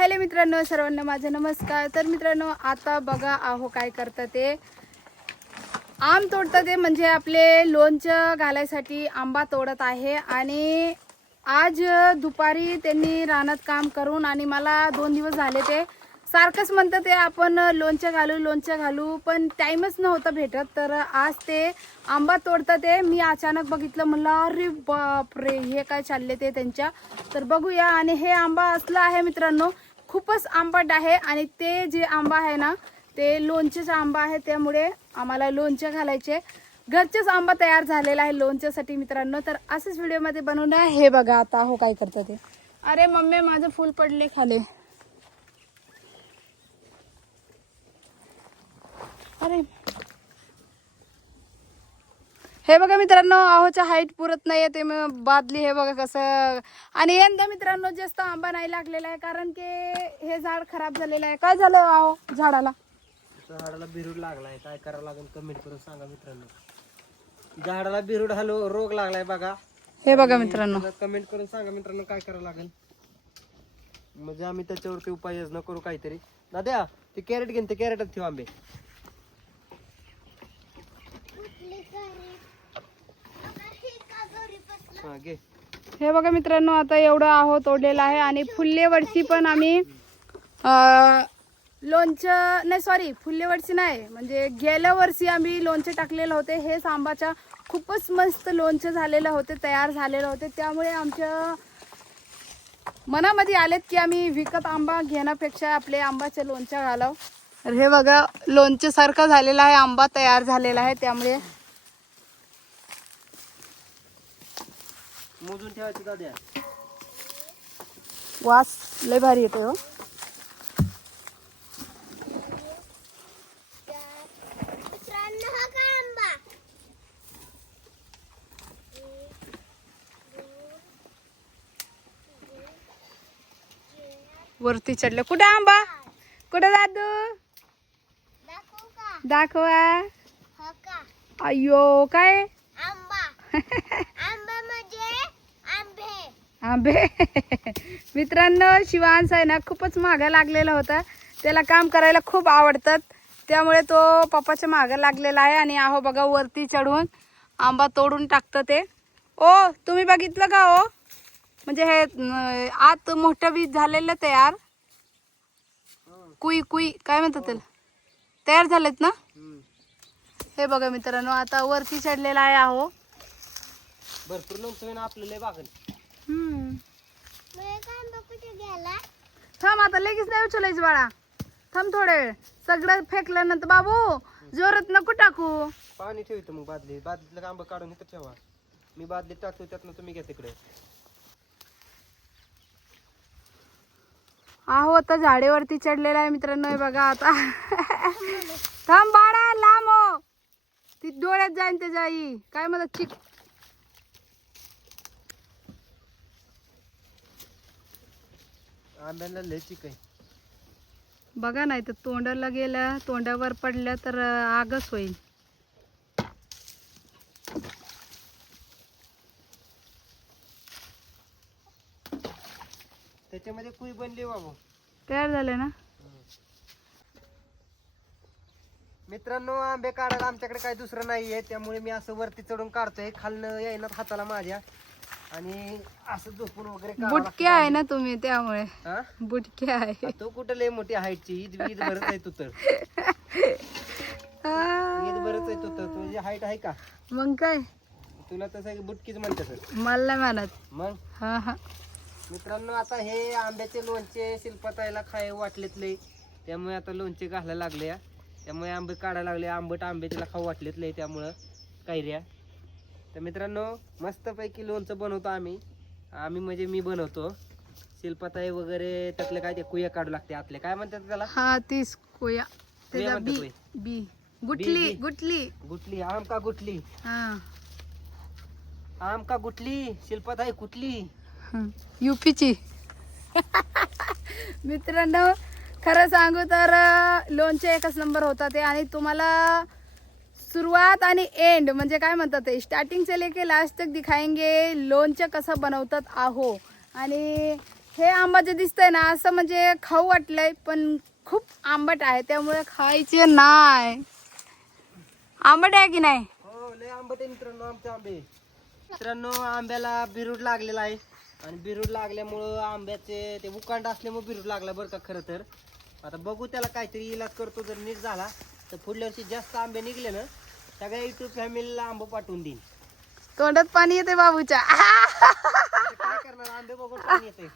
Hello मित्रांनो, सर्वांना माझा नमस्कार। तर मित्रांनो, आता बघा आहो काय करतात ते आम तोडतात ते, म्हणजे आपले लोणचं घालायसाठी आंबा तोडत आहे। आणि आज दुपारी त्यांनी रानात काम करून आणि मला 2 दिवस झाले ते सारखंच म्हणतात ते आपण लोणचं घालू, पण टाइमच नव्हता भेटत। तर आज ते आंबा तोडतात ते मी अचानक बघितलं, म्हणलं अरे बाप रे, हे काय चालले ते त्यांच्या। तर बघूया। आणि हे आंबा असला आहे मित्रांनो, खूपच आंबट आहे आणि ते जे आंबा आहे ना ते लोणचेचा आंबा आहे, त्यामुळे आम्हाला लोणचे घालायचे। घरचेच आंबा तयार झालेला आहे लोणच्यासाठी मित्रांनो। तर असंच व्हिडिओमध्ये बनवणार। हे बघा आता हो काय करतात ते। अरे मम्मी, माझं फूल पडले खाली। अरे हे बघा मित्रांनो, आहोच्या हाईट पुरत नाही ते बादली। हे बघा कसं। आणि यंदा मित्रांनो जास्त आंबा नाही लागलेला आहे, कारण की हे झाड खराब झालेलं आहे। काय झालं आहो झाडाला? झाडाला बिरूड लागलाय, काय करावं लागेल कमेंट करून सांगा मित्रांनो। झाडाला बिरूड हलो रोग लागलाय बघा। हे बघा मित्रांनो, कमेंट करून सांगा मित्रांनो काय करावं लागेल, म्हणजे आम्ही त्याच्यावरती उपाययोजना करू काहीतरी। दाद्या, ते कॅरेट घेऊन ते कॅरेटात ठेव आंबे। हा घे। हे बघा मित्रांनो, आता एवढं आहो तोडलेलं आहे। आणि फुल्ले वर्षी पण आम्ही लोणचं नाही, सॉरी फुल्ले वर्षी नाही, म्हणजे गेल्या वर्षी आम्ही लोणचे टाकलेलं होते। हेच आंबाच्या खूपच मस्त लोणचे झालेले होते, तयार झालेले होते। त्यामुळे आमच्या मनामध्ये आलेत की आम्ही विकत आंबा घेण्यापेक्षा आपले आंबाचे लोणचं घालावं। तर हे बघा लोणचे सारखा झालेला आहे, आंबा तयार झालेला आहे। त्यामुळे मोजून ठेवायचं दाद्या। वास लय भारी येतो हो। वरती चढलं। कुठं आंबा? कुठं दादू? दाखवा। अयो काय आंबे मित्रांनो, शिवांश आहे ना खूपच मागं लागलेला होता। त्याला काम करायला खूप आवडतात, त्यामुळे तो पप्पाच्या मागं लागलेला आहे। आणि आहो बघा वरती चढून आंबा तोडून टाकतं ते। ओ तुम्ही बघितलं का हो? म्हणजे हे आत मोठं बीज झालेलं तयार, कुई कुई काय म्हणतात त्याला, तयार झालेत ना। हे बघा मित्रांनो, आता वरती चढलेला आहे आहो। भरपूर लोणचं आपलं लय बागल। थांब, आता लगेच नाही उचलायचं बाळा, थांब थोडे वेळ। सगळं फेकल्यानंतर बाबू जोरात नको टाकू। पाणी ठेवतो मग बादलीतलं आंबा काढून इथं ठेवा। मी बादलीत टाकतो, त्यातनं तुम्ही घ्या तिकडे। आहो आता झाडेवरती चढलेला आहे मित्रांनो। हे बघा आता थांब बाळा, लांब हो, ती डोळ्यात जाईन ते जाई काय म्हणत चिक। आंब्याला लय चिक आहे बघा, नाही तर तोंडाला गेलं, तोंडावर पडलं तर आगच होईल। त्याच्यामध्ये कुई बनली बाबू, तयार झाले ना मित्रांनो। आंबे काढायला आमच्याकडे काही दुसरं नाहीये, त्यामुळे मी असं वरती चढून काढतोय। खालनं येईनात हाताला माझ्या, आणि असं झोपून वगैरे बुटके आहे ना तुम्ही, त्यामुळे हा बुटके आहे। तो कुठं लय मोठी हाईटची, ईद भरत आहे तू तर। ईद भरत आहे तू तर, तुझी हाईट आहे का? मग काय, तुला तसं बुटकीच म्हणतात मला नाही म्हणत मग। हा हा मित्रांनो, आता हे आंब्याचे लोणचे शिल्पताईला खाय वाटलेत लय, त्यामुळे आता लोणचे घालायला लागले। त्यामुळे आंबे काढायला लागले, आंबट आंबे तिला खाऊ वाटलेत लय, त्यामुळं कैऱ्या। तर मित्रांनो, मस्तपैकी लोणचं बनवतो आम्ही म्हणजे मी बनवतो। शिल्पताई वगैरे त्यातले काय ते कुया काढू लागते आतले, काय म्हणतात त्याला? हा, तीस कोया, कुया त्याचा म्हणतात बी होय. बी गुटली बी. गुटली गुटली, आम का गुटली, हा आम का गुटली, शिल्पताई कुठली यूपीची। मित्रांनो, खरं सांगू तर लोणचे एकच नंबर होता ते। आणि तुम्हाला सुरुवात आणि एंड म्हणजे काय म्हणतात ते, स्टार्टिंग से लेके लास्ट तक दिखाएंगे लोणचं कसं बनवतात आहो। आणि हे आंबा जे दिसतंय ना असं म्हणजे खाऊ वाटलंय पण खूप आंबट आहे त्यामुळे खायचे नाही. आंबट आहे की नाही? हो लय आंबट आहे मित्रांनो आमचे आंबे. मित्रांनो आंब्याला बिरूड लागलेला आहे आणि बिरूड लागल्यामुळं आंब्याचे ते उकांड असल्यामुळे बिरूड लागला बरं का. खरं तर आता बघू त्याला काहीतरी इलाज करतो. जर नीट झाला तर पुढल्या वर्षी जास्त आंबे निघले ना सगळ्या युट्यूब फॅमिलीला आंबे पाठवून देईन. तोंडात पाणी येते बाबूच्या. आता काय करणार आंबे बघून पाणी येते.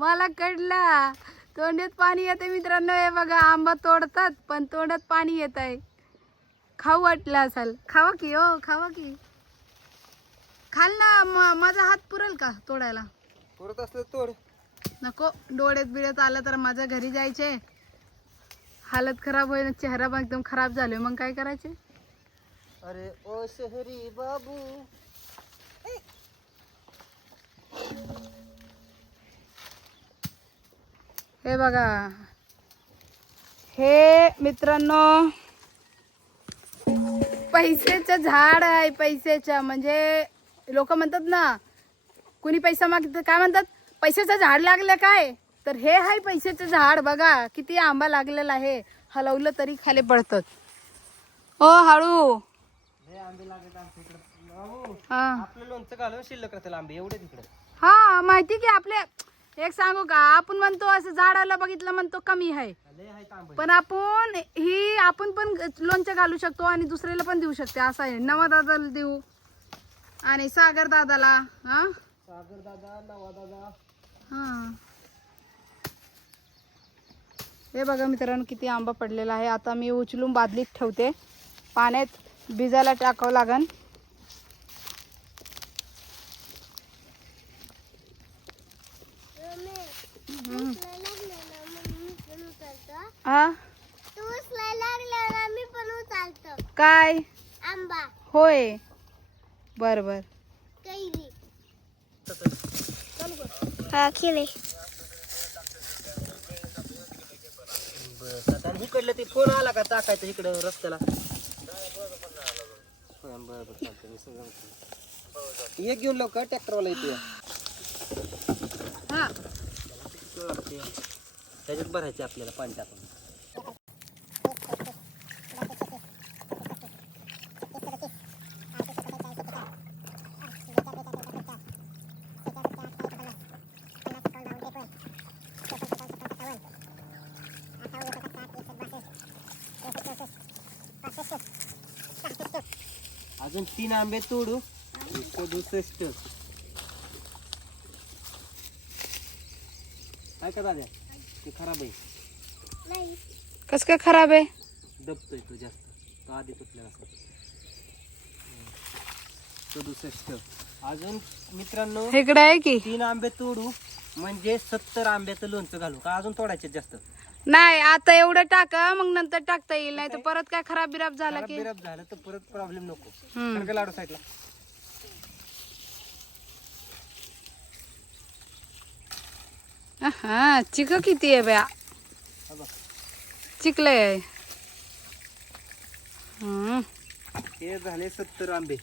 मला कळलं तोंडात पाणी येते मित्रांनो. हे बघा आंबा तोडतात पण तोंडात पाणी येत आहे. खाऊ वाटलं असेल. खावा की हो खावा की. खाल ना माझा हात पुरेल का तोडायला? परत असलं तोड. नको डोळ्यात बिळ्यात आलं तर माझ्या घरी जायचे. हालत खराब होईल चेहरा पण एकदम खराब झाले मग काय करायचे? अरे ओ शहरी बाबू. हे बघा हे मित्रांनो पैसेचं झाड आहे. पैसेचं म्हणजे लोक म्हणतात ना कुणी पैसा मागतात काय म्हणतात पैशाचं झाड लागलं काय तर हे आहे पैशाचं झाड. बघा किती आंबा लागलेला आहे. हलवलं तरी खाली पडतात. ओ हळू. लय आंबे लागत आमच्या इकडे बाबू. हा आपलं लोणचं घालून शिल्लक राहतील आंबे एवढे तिकडे. हा माहिती की आपल्या एक सांगू का आपण म्हणतो असं झाडाला बघितलं म्हणतो कमी आहे लय आहेत आंबे. पण आपण पण लोणचं घालू शकतो आणि दुसऱ्याला पण देऊ शकते असं आहे. नवा दादाला देऊ आणि सागर दादाला. हा सागर दादा नवा दादा. हा हे बघा मित्रांनो किती आंबा पडलेला आहे. आता मी उचलून बादलीत ठेवते. पाण्यात भिजायला टाकावं लागन. हा काय आंबा होय बर बर. कैरी हा केले. बस आता इकडलं ते फोन आला का टाकायचं इकडं रस्त्याला. बरं चालतं मी सगळं एक घेऊन लवकर ट्रॅक्टरवाला येतो. हा त्याच्यात भरायचे आपल्याला पाणी टाकून. अजून 3 आंबे तोडू. 67 काय का दादा ते खराब आहे. नाही कस काय खराब आहे? दबतोय तो जास्त. तो आधी तुटलेला असं. 67 अजून मित्रांनो इकडे आहे की 3 आंबे तोडू म्हणजे 70 आंब्याचं लोणचं घालू का अजून तोडायचे जास्त. नाही आता एवढं टाका मग नंतर टाकता येईल नाही तर परत काय खराब बिराब झाला खराब की बिराब झालं तर परत प्रॉब्लेम नको. हम्म. सारखं लाडू साईडला. हा चिक किती आहे बया हा बघ. चिकलंय. हे झाले 70 आंबे.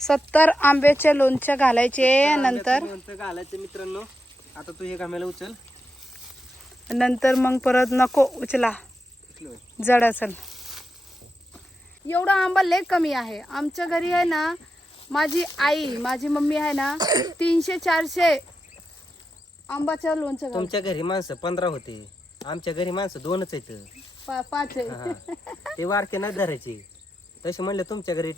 70 आंब्याचे लोणचं घालायचे 70 नंतर आंब्याचं लोणचं घालायचं मित्रांनो. आता तू हे घामेला उचल. नंतर मग परत नको उचला उचल बाई. जड असेल. एवढा आंबा लय कमी आहे आमच्या घरी आहे ना. माझी आई माझी मम्मी आहे ना 300-400 आंबाचं लोणचं घाल. तुमच्या घरी माणसं 15 होते. आमच्या घरी माणसं 2च आहेत. 5 आहे. हा. ते वारके नाही धरायचे. तसे म्हणले तुमच्या घरी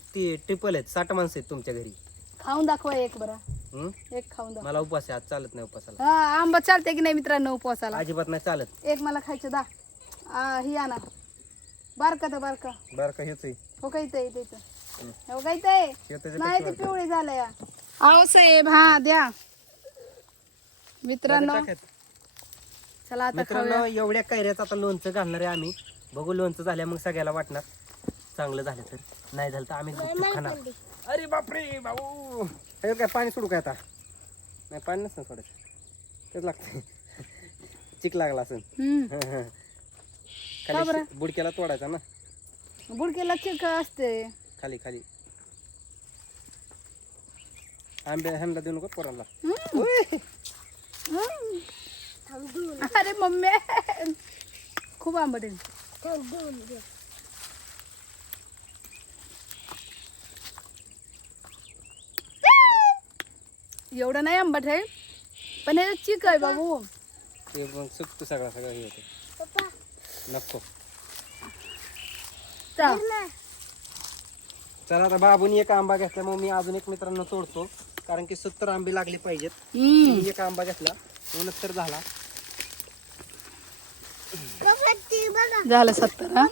ट्रिपल आहेत. 60 माणसं आहेत तुमच्या घरी. खाऊन दाखवा एक बरं. हं? एक खाऊन दाखवा. मला उपवास आहे आज चालत नाही उपवासाला. हा आंबा चालते की नाही मित्रांनो उपवासाला? अजिबात नाही चालत. एक मला खायचं दा. ही आणा बारका तर बारका. बरं का हेच आहे. हो काही ते इथं हो काही ते हे त्याच्या नाही ते पिवळे झालं या. अहो साहेब हा द्या मित्रांनो. टाकायचं. चला आता मित्रांनो खाऊया. एवढ्या कैऱ्याचं आता लोणचं घालणार आहे आम्ही. बघू लोणचं झाल्या मग सगळ्याला वाटणार. चांगलं झालं तर नाही झालं तर आम्ही गुपचूप खाणार. अरे बापरे भाऊ हे काय पाणी सोडू काय आता? नाही पाणी नसतं सोडायचं. तेच लागतं. चिक लागला असेल. हम्म. का बरं? खाली बुडक्याला तोडायचा ना. बुडकेला चिक असते. खाली खाली आंबे ह्यांना देऊ नको पोरांना. अरे मम्मी खूप आंबट आहे. एवढं नाही आंबट आहे पण हे चिक आहे बाबू. ते मग सुकतो सगळा हे होतं. पप्पा नको. चा. चला आता बाबूनी एक आंबा घेतला मग मी अजून एक मित्रांनो तोडतो कारण की 70 आंबे लागले पाहिजेत. मी एक आंबा घेतला 69 झाला. झालं 70.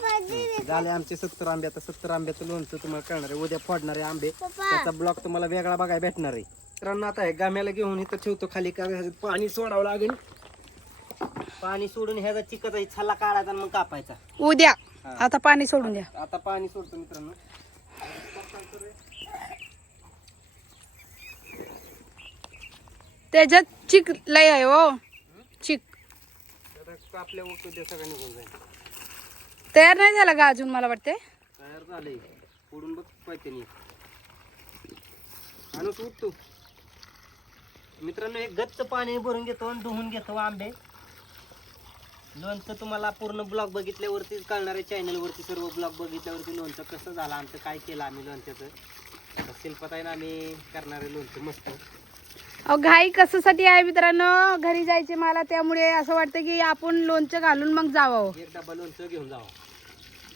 झाले आमचे 70 आंबे. आता 70 आंब्याचं लोणचं तुम्हाला कळणार आहे. उद्या फोडणार आहे आंबे. त्याचा ब्लॉग तुम्हाला वेगळा बघायला भेटणार आहे. मित्रांनो आता हे गाम्याला घेऊन इथं ठेवतो खाली कारण ह्याच्यात पाणी सोडावं लागेल. पाणी सोडून ह्याचा चिकचा छल्ला काढायचा आणि मग कापायचा. उद्या आता पाणी सोडून द्या. आता पाणी सोडतो मित्रांनो. त्याच्यात चिक लय आहे हो. चिक आपल्या उद्या सगळं निघून जाईल. तयार नाही झाला का अजून मला वाटते. तयार झालंय. फोडून बघ पाहिजे नाही आणि उठतो मित्रांनो. एक गच्च पाणी भरून घेतो आणि धुवून घेतो आंबे. लोणचं तुम्हाला पूर्ण ब्लॉग बघितल्यावरतीच कळणार आहे. चॅनलवरती सर्व ब्लॉग बघितल्यावरती लोणचं कसं झालं आमचं, काय केलं आम्ही लोणच्याचं. शिल्पताईनं आम्ही करणार आहे लोणचं मस्त. अहो घाई कशासाठी आहे मित्रांनो, घरी जायचे मला, त्यामुळे असं वाटतं की आपण लोणचं घालून मग जावं. एक डबा लोणचं घेऊन जावं.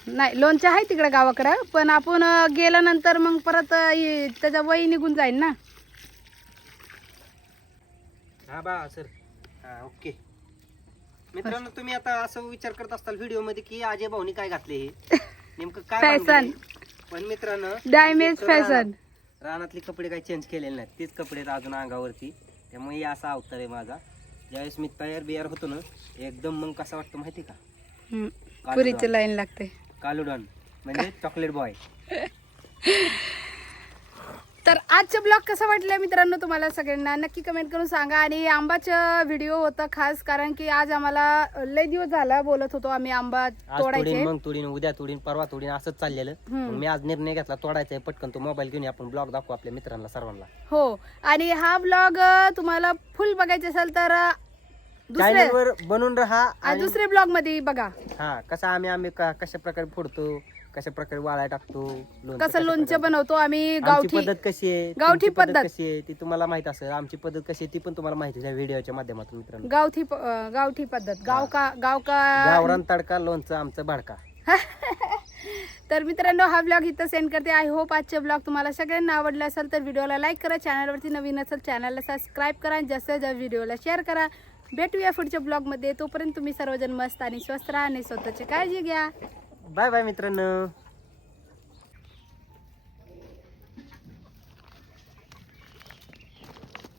नाही लोणचं आहे तिकडे गावाकडं पण आपण गेल्यानंतर मग परत त्याचा वही निघून जाईल ना. हा बा सर. हा ओके. मित्रांनो तुम्ही आता असं विचार करत असताल व्हिडिओ मध्ये की अजय भाऊनी काय घातले हे नेमकं काय फॅशन. बांधलंय? पण मित्रांनो डॅमेज फॅशन. रानातले कपडे काही चेंज केलेले नाहीत. तेच कपडे आहेत अजून अंगावरती. त्यामुळे हे असा अवतार आहे माझा. ज्यावेळेस मी तयार बियार होतो ना एकदम मग कसं वाटतं माहिती का, पुरीची लाईन लागते. कालुडॉन म्हणजे चॉकलेट बॉय. तर आजचं ब्लॉग कसं वाटलं मित्रांनो तुम्हाला सगळ्यांना नक्की कमेंट करून सांगा. आणि आंबाचं व्हिडिओ होतं खास कारण की आज आम्हाला लय दिवस झाला बोलत होतो आम्ही आंबा आज तोडायचे. तोडीन, मग तोडीन, उद्या तोडीन, परवा तोडीन असंच चाललेलं. मग मी आज निर्णय घेतला तोडायचा आहे पटकन. तो मोबाईल घेऊन आपण ब्लॉग दाखवू आपल्या मित्रांना सर्वांना. हो आणि हा ब्लॉग तुम्हाला फुल बघायचा असेल तर चॅनलवर बनून राहा आणि दुसरे ब्लॉग मध्ये बघा. हा कसा आम्ही कशा प्रकारे फोडतो, कशा प्रकारे वाळाय टाकतो, कसं लोणचं बनवतो आम्ही. आमची गावठी पद्धत कशी आहे, गावठी तुमची पद्धत पद्धत. कशी आहे ती तुम्हाला माहित असेल. आमची पद्धत कशी आहे ती पण तुम्हाला माहिती आहे व्हिडिओच्या माध्यमातून मित्रांनो. गावठी पद्धत. गाव का गावरान तडका लोणचं आमचं भाडका. तर मित्रांनो हा ब्लॉग इथं सेंड करते. आय होप आजचे ब्लॉग तुम्हाला सगळ्यांना आवडला असेल तर व्हिडिओला लाईक करा. चॅनलवरती नवीन असेल चॅनलला सबस्क्राईब करा आणि जास्तीत जास्त व्हिडिओला शेअर करा. भेटूया पुढच्या ब्लॉगमध्ये. तोपर्यंत तुम्ही सर्वजण मस्त आणि स्वस्त राहा आणि स्वतःची काळजी घ्या. बाय बाय मित्रांनो.